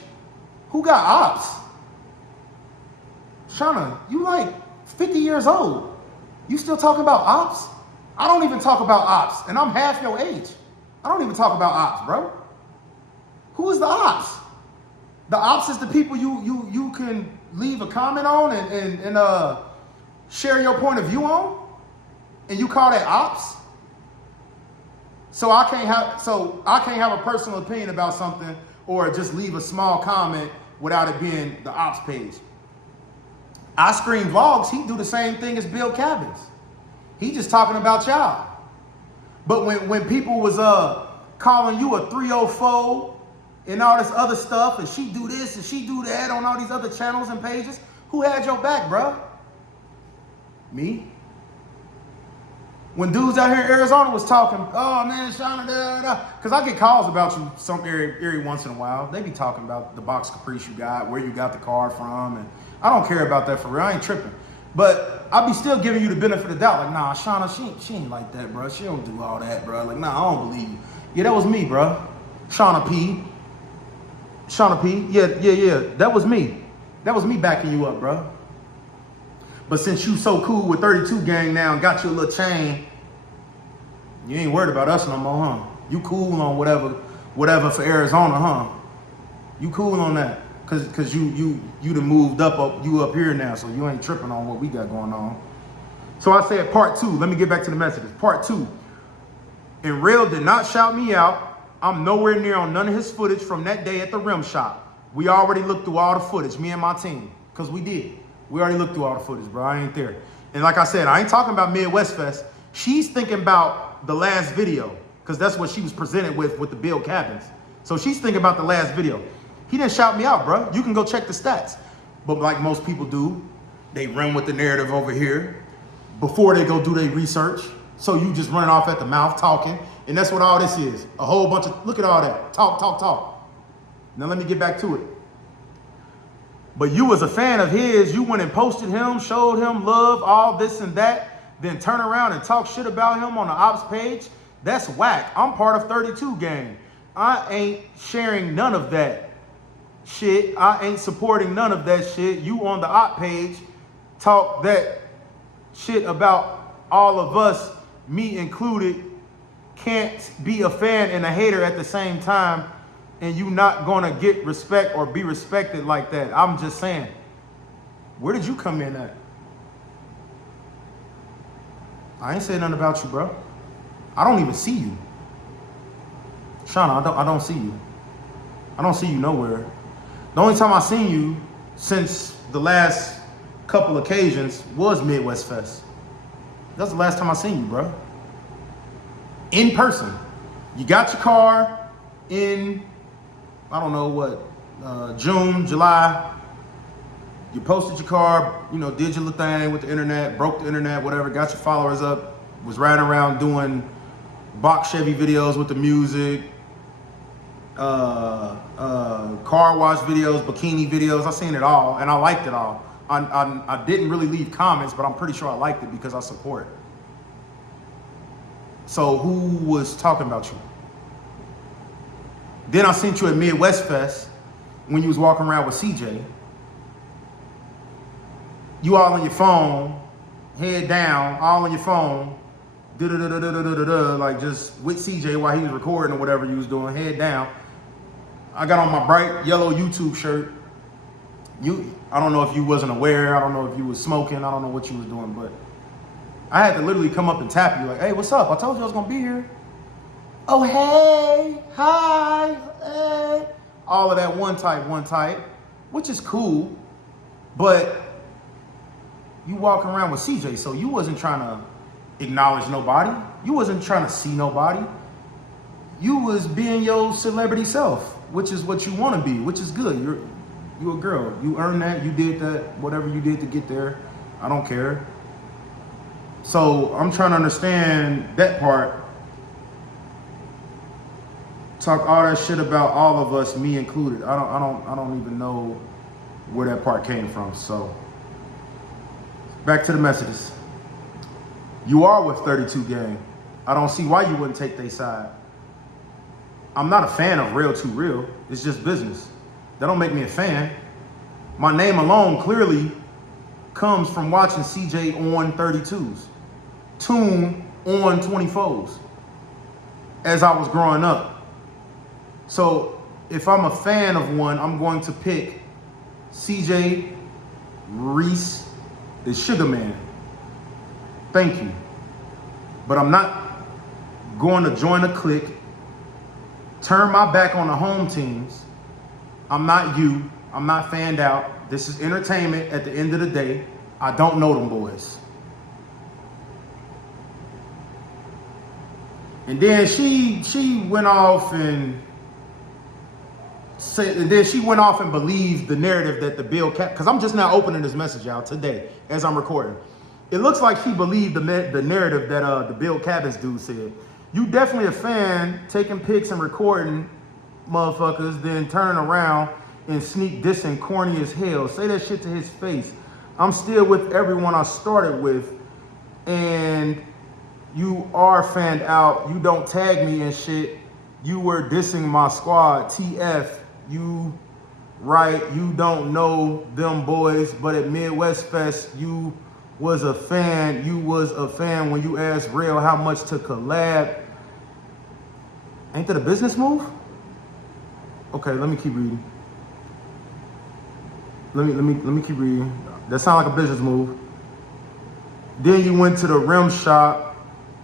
Who got ops? Shauna, you like 50 years old. You still talking about ops? I don't even talk about ops, and I'm half your age. I don't even talk about ops, bro. Who is the ops? The ops is the people you can leave a comment on and share your point of view on, and you call that ops? So I can't have a personal opinion about something or just leave a small comment without it being the ops page. I Scream Vlogs, he do the same thing as Bill Cabins. He just talking about y'all. But when people was calling you a 304 and all this other stuff, and she do this and she do that on all these other channels and pages, who had your back, bro? Me? When dudes out here in Arizona was talking, oh man, Shauna, because I get calls about you some every once in a while. They be talking about the box caprice you got, where you got the car from, and I don't care about that for real. I ain't tripping. But I be still giving you the benefit of the doubt. Like, nah, Shauna, she ain't like that, bro. She don't do all that, bro. Like, nah, I don't believe you. Yeah, that was me, bro. Shauna P. Yeah. That was me. That was me backing you up, bro. But since you so cool with 32 gang now and got your little chain, you ain't worried about us no more, huh? You cool on whatever for Arizona, huh? You cool on that. Cause you done moved up here now, so you ain't tripping on what we got going on. So I said part 2. Let me get back to the messages. Part 2. And Rail did not shout me out. I'm nowhere near on none of his footage from that day at the rim shop. We already looked through all the footage, me and my team, because we did. We already looked through all the footage, bro. I ain't there. And like I said, I ain't talking about Midwest Fest. She's thinking about the last video, because that's what she was presented with the Bill Cabins. So she's thinking about the last video. He didn't shout me out, bro. You can go check the stats. But like most people do, they run with the narrative over here before they go do their research. So you just running off at the mouth talking. And that's what all this is. A whole bunch of, look at all that. Talk. Now let me get back to it. But you was a fan of his. You went and posted him, showed him love, all this and that. Then turn around and talk shit about him on the ops page. That's whack. I'm part of 32 gang. I ain't sharing none of that shit. I ain't supporting none of that shit. You on the op page talk that shit about all of us, me included. Can't be a fan and a hater at the same time, and you not gonna get respect or be respected like that. I'm just saying, where did you come in at? I ain't saying nothing about you, bro. I don't even see you. Shauna, I don't see you. I don't see you nowhere. The only time I seen you since the last couple occasions was Midwest Fest. That's the last time I seen you, bro. In person. You got your car in, I don't know what, June, July. You posted your car, you know, did your little thing with the internet, broke the internet, whatever, got your followers up, was riding around doing box Chevy videos with the music, car wash videos, bikini videos. I seen it all, and I liked it all. I didn't really leave comments, but I'm pretty sure I liked it because I support. So who was talking about you? Then I seen you at Midwest Fest when you was walking around with CJ. You all on your phone, head down, all on your phone, like just with CJ while he was recording or whatever you was doing, head down. I got on my bright yellow YouTube shirt. I don't know if you wasn't aware, I don't know if you was smoking, I don't know what you was doing, but I had to literally come up and tap you like, hey, what's up? I told you I was gonna be here. Oh, hey, hi, hey. All of that one type, which is cool, but you walking around with CJ, so you wasn't trying to acknowledge nobody. You wasn't trying to see nobody. You was being your celebrity self, which is what you want to be, which is good. You're a girl. You earned that. You did that. Whatever you did to get there, I don't care. So I'm trying to understand that part. Talk all that shit about all of us, me included. I don't even know where that part came from. So back to the messages. You are with 32 Gang. I don't see why you wouldn't take their side. I'm not a fan of Real to Real. It's just business. That don't make me a fan. My name alone clearly comes from watching CJ on 32s, Tune on 24s as I was growing up. So if I'm a fan of one, I'm going to pick CJ Reese, the Sugar Man. Thank you. But I'm not going to join a clique, turn my back on the home teams. I'm not you. I'm not fanned out. This is entertainment at the end of the day. I don't know them boys. And then she went off and said, and then she went off and believed the narrative that the Bill Cap, because I'm just now opening this message out today as I'm recording. It looks like she believed the narrative that the Bill Cabins dude said. You definitely a fan taking pics and recording motherfuckers, then turn around and sneak dissing corny as hell. Say that shit to his face. I'm still with everyone I started with, and you are fanned out. You don't tag me and shit. You were dissing my squad. TF, you right, you don't know them boys, but at Midwest Fest, you was a fan. You was a fan when you asked Real how much to collab. Ain't that a business move? Okay, let me keep reading. Let me keep reading. That sounds like a business move. Then you went to the rim shop.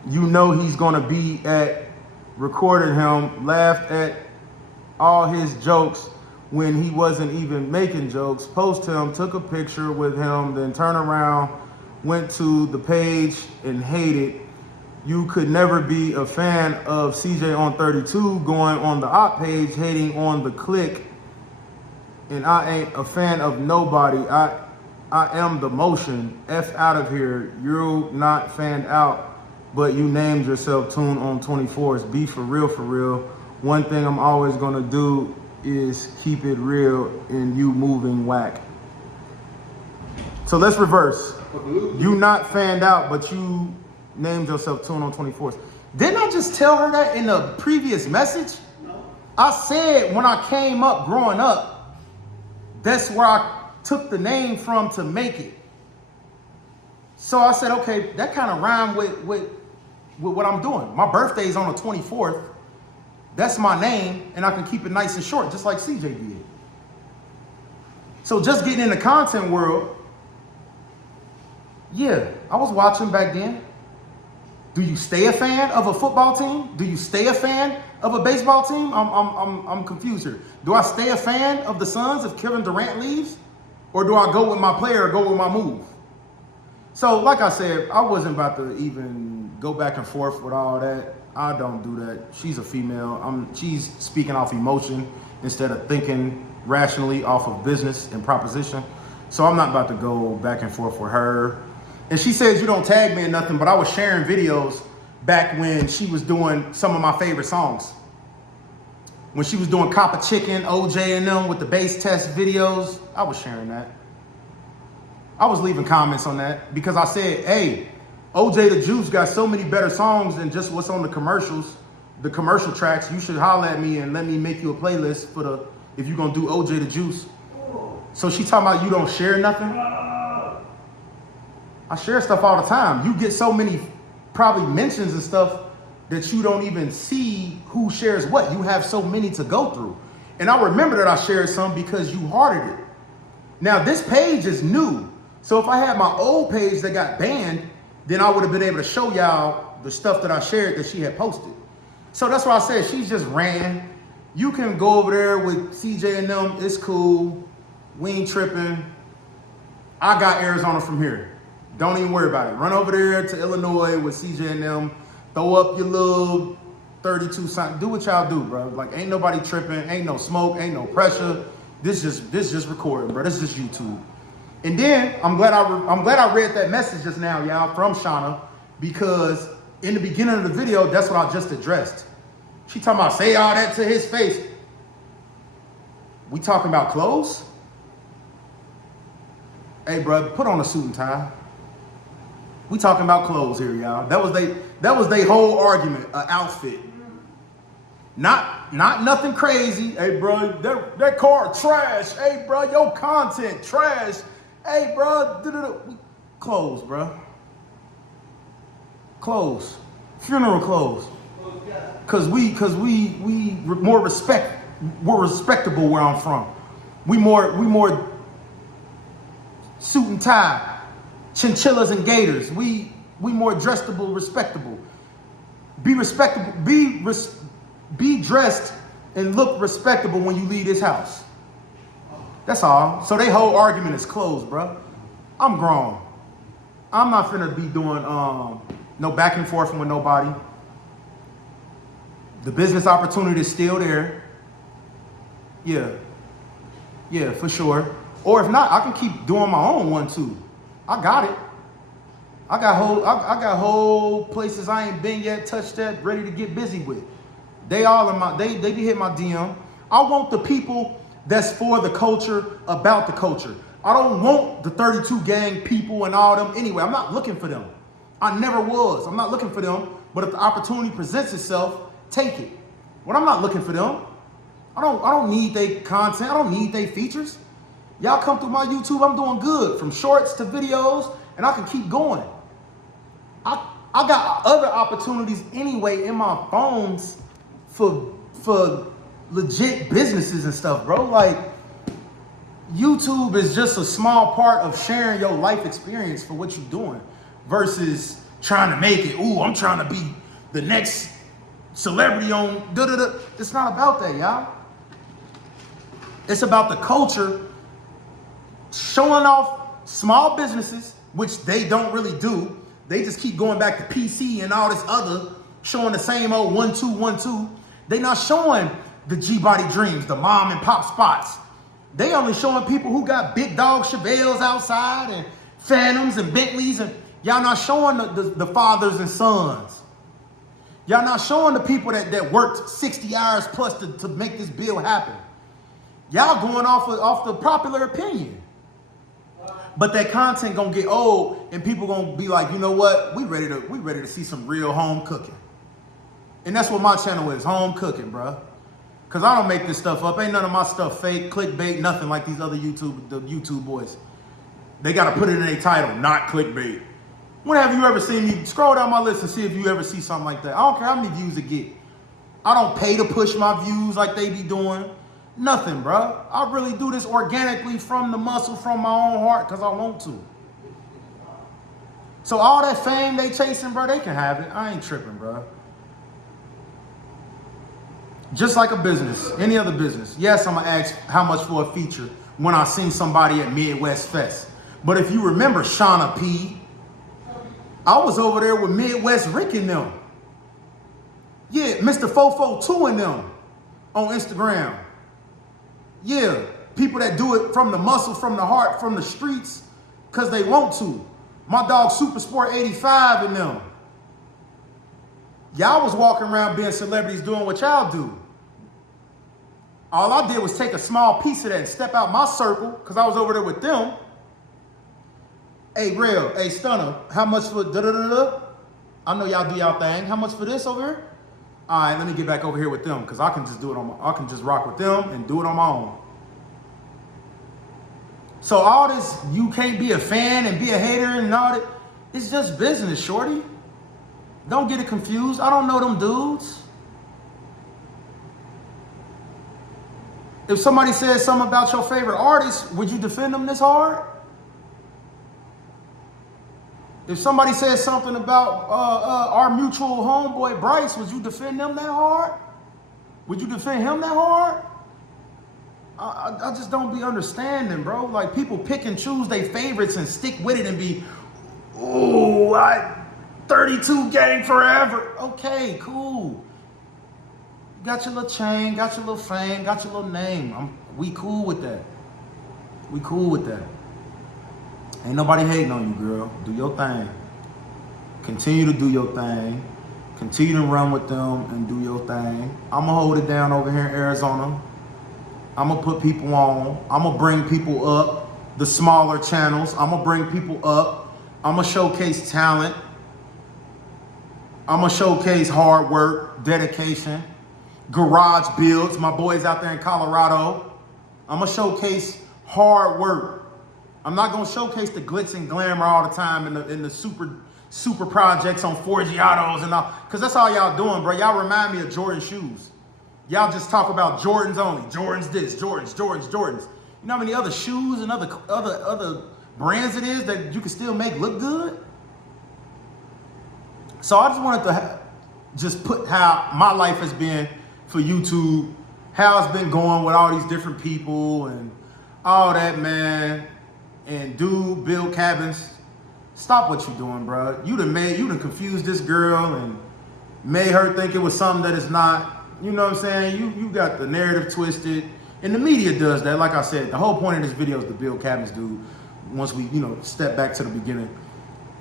You know he's gonna be at, recorded him, laughed at all his jokes when he wasn't even making jokes, post him, took a picture with him, then turn around, went to the page and hated. You could never be a fan of CJ on 32 going on the op page, hating on the clique. And I ain't a fan of nobody. I am the motion. F out of here. You're not fanned out, but you named yourself Tune on 24s. Be for real, for real. One thing I'm always gonna do is keep it real and you moving whack. So let's reverse. You not fanned out, but you named yourself Tune on 24s. Didn't I just tell her that in the previous message? No. I said when I came up growing up, that's where I took the name from to make it. So I said, okay, that kind of rhymed with what I'm doing. My birthday's on the 24th. That's my name, and I can keep it nice and short, just like CJ did. So just getting in the content world, yeah, I was watching back then. Do you stay a fan of a football team? Do you stay a fan of a baseball team? I'm confused here. Do I stay a fan of the Suns if Kevin Durant leaves? Or do I go with my player or go with my move? So, like I said, I wasn't about to even go back and forth with all that. I don't do that. She's a female. She's speaking off emotion instead of thinking rationally off of business and proposition. So I'm not about to go back and forth with her. And she says you don't tag me or nothing, but I was sharing videos back when she was doing some of my favorite songs. When she was doing Copper Chicken, OJ and them with the bass test videos, I was sharing that. I was leaving comments on that because I said, hey, OJ the Juice got so many better songs than just what's on the commercials, the commercial tracks. You should holler at me and let me make you a playlist for the, if you're gonna do OJ the Juice. So she talking about you don't share nothing? I share stuff all the time. You get so many probably mentions and stuff that you don't even see who shares what. You have so many to go through. And I remember that I shared some because you hearted it. Now this page is new. So if I had my old page that got banned, then I would have been able to show y'all the stuff that I shared that she had posted. So that's why I said she's just ran. You can go over there with CJ and them. It's cool. We ain't tripping. I got Arizona from here. Don't even worry about it. Run over there to Illinois with CJ and them. Throw up your little 32 something. Do what y'all do, bro. Like ain't nobody tripping. Ain't no smoke. Ain't no pressure. This just recording, bro. This is just YouTube. And then I'm glad I read that message just now, y'all, from Shauna, because in the beginning of the video, that's what I just addressed. She talking about say all that to his face. We talking about clothes? Hey, bro, put on a suit and tie. We talking about clothes here, y'all. That was they whole argument, an outfit. Not nothing crazy. Hey, bro, that car trash. Hey, bro, your content trash. Hey, bro, clothes, bro. Clothes, funeral clothes. Cause we more respect. We're respectable where I'm from. We more suit and tie, chinchillas and gators. We more dressable, respectable. Be respectable. Be dressed and look respectable when you leave this house. That's all. So they whole argument is closed, bro. I'm grown. I'm not finna be doing no back and forth with nobody. The business opportunity is still there. Yeah, for sure. Or if not, I can keep doing my own one too. I got it. I got whole places I ain't been yet, touched that, ready to get busy with. They all in my they be hit my DM. I want the people that's for the culture, about the culture. I don't want the 32 gang people and all them anyway. I'm not looking for them. I never was. I'm not looking for them. But if the opportunity presents itself, take it. But I'm not looking for them. I don't need their content. I don't need their features. Y'all come through my YouTube, I'm doing good. From shorts to videos, and I can keep going. I got other opportunities anyway in my phones for legit businesses and stuff, bro. Like, YouTube is just a small part of sharing your life experience for what you're doing versus trying to make it, ooh, I'm trying to be the next celebrity on da-da-da. It's not about that, y'all. It's about the culture showing off small businesses, which they don't really do. They just keep going back to PC and all this other, showing the same old 1-2-1-2. They not showing the G-Body Dreams, the mom and pop spots. They only showing people who got big dog Chevelles outside and Phantoms and Bentleys, and y'all not showing the fathers and sons. Y'all not showing the people that worked 60 hours plus to make this bill happen. Y'all going off the popular opinion. But that content gonna get old and people gonna be like, you know what? We ready to see some real home cooking. And that's what my channel is, home cooking, bro. Cause I don't make this stuff up. Ain't none of my stuff fake, clickbait, nothing like these other YouTube boys. They gotta put it in a title, not clickbait. When have you ever seen me? Scroll down my list and see if you ever see something like that. I don't care how many views it get. I don't pay to push my views like they be doing. Nothing, bro. I really do this organically from the muscle, from my own heart, because I want to. So all that fame they chasing, bro, they can have it. I ain't tripping, bro. Just like a business, any other business. Yes, I'm going to ask how much for a feature when I seen somebody at Midwest Fest. But if you remember Shauna P, I was over there with Midwest Rick and them. Yeah, Mr. 442 and them on Instagram. Yeah, people that do it from the muscle, from the heart, from the streets, because they want to. My dog Super Sport 85 and them. Y'all was walking around being celebrities doing what y'all do. All I did was take a small piece of that and step out my circle, because I was over there with them. Hey, Real, hey, Stunner, how much for da-da-da-da? I know y'all do y'all thing. How much for this over here? All right, let me get back over here with them, because I can just do it on I can just rock with them and do it on my own. So all this, you can't be a fan and be a hater and all that, it's just business, shorty. Don't get it confused. I don't know them dudes. If somebody says something about your favorite artist, would you defend them this hard? If somebody says something about our mutual homeboy Bryce, would you defend them that hard? Would you defend him that hard? I just don't be understanding, bro. Like, people pick and choose their favorites and stick with it and be, ooh, 32 gang forever. Okay, cool. You got your little chain, got your little fame, got your little name. We cool with that. We cool with that. Ain't nobody hating on you, girl. Do your thing. Continue to do your thing. Continue to run with them and do your thing. I'm going to hold it down over here in Arizona. I'm going to put people on. I'm going to bring people up. The smaller channels. I'm going to bring people up. I'm going to showcase talent. I'm going to showcase hard work, dedication, garage builds. My boys out there in Colorado. I'm going to showcase hard work. I'm not gonna showcase the glitz and glamour all the time in the super projects on Forgiatos and all, because that's all y'all doing, bro. Y'all remind me of Jordan shoes. Y'all just talk about Jordans only. Jordans this, Jordans. You know how many other shoes and other brands it is that you can still make look good? So I just wanted to just put how my life has been for YouTube, how it's been going with all these different people and all that, man. And dude, build cabins. Stop what you doing, bro. You done confused this girl and made her think it was something that it's not. You know what I'm saying? You got the narrative twisted. And the media does that. Like I said, the whole point of this video is to build cabins, dude. Once we, step back to the beginning.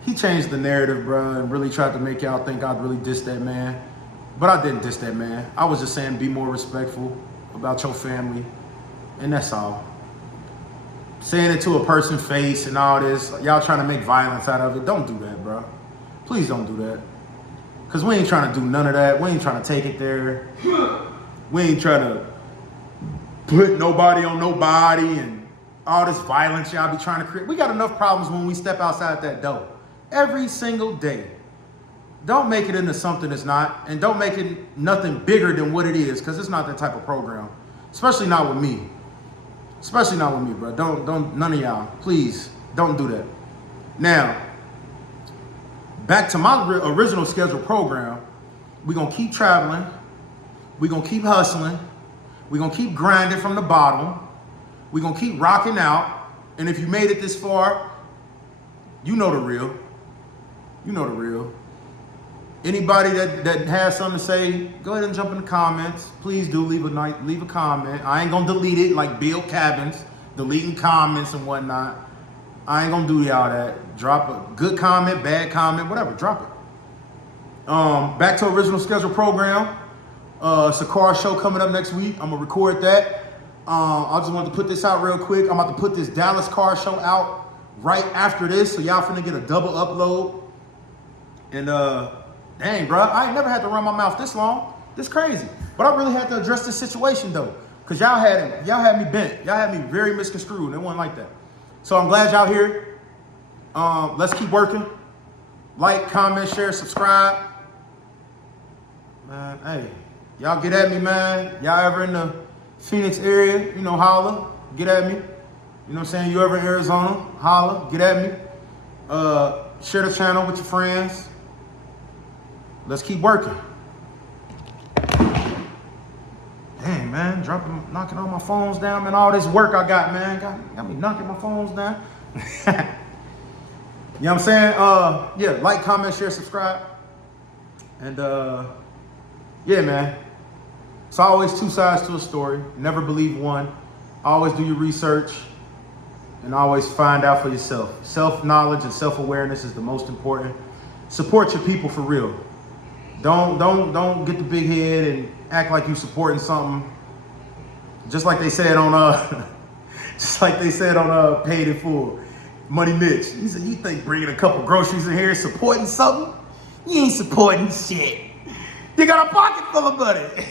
He changed the narrative, bro, and really tried to make y'all think I'd really diss that man. But I didn't diss that man. I was just saying be more respectful about your family. And that's all. Saying it to a person's face and all this, y'all trying to make violence out of it. Don't do that, bro. Please don't do that. Because we ain't trying to do none of that. We ain't trying to take it there. We ain't trying to put nobody on nobody and all this violence y'all be trying to create. We got enough problems when we step outside that door. Every single day. Don't make it into something it's not. And don't make it nothing bigger than what it is, because it's not that type of program. Especially not with me. Especially not with me, bro. Don't, none of y'all. Please, don't do that. Now, back to my original scheduled program. We're going to keep traveling. We're going to keep hustling. We're going to keep grinding from the bottom. We're going to keep rocking out. And if you made it this far, you know the real. You know the real. Anybody that has something to say, go ahead and jump in the comments. Please do leave a comment. I ain't gonna delete it like build cabins, deleting comments and whatnot. I ain't gonna do y'all that. Drop a good comment, bad comment, whatever, drop it. Back to original schedule program. It's a car show coming up next week. I'm gonna record that. I just wanted to put this out real quick. I'm about to put this Dallas car show out right after this, so y'all finna get a double upload. And dang, bro, I ain't never had to run my mouth this long. This crazy. But I really had to address this situation though, because y'all had me bent. Y'all had me very misconstrued. It wasn't like that. So I'm glad y'all here. Let's keep working. Like, comment, share, subscribe. Man, hey, y'all get at me, man. Y'all ever in the Phoenix area, holla, get at me. You know what I'm saying? You ever in Arizona, holla, get at me. Share the channel with your friends. Let's keep working. Dang, man, knocking all my phones down, man. All this work I got, man, got me knocking my phones down. You know what I'm saying? Yeah, like, comment, share, subscribe. And yeah, man. It's always two sides to a story. Never believe one. Always do your research and always find out for yourself. Self-knowledge and self-awareness is the most important. Support your people for real. Don't get the big head and act like you supporting something. Just like they said on Paid in Full. Money Mitch. He said, you think bringing a couple groceries in here is supporting something? You ain't supporting shit. You got a pocket full of money.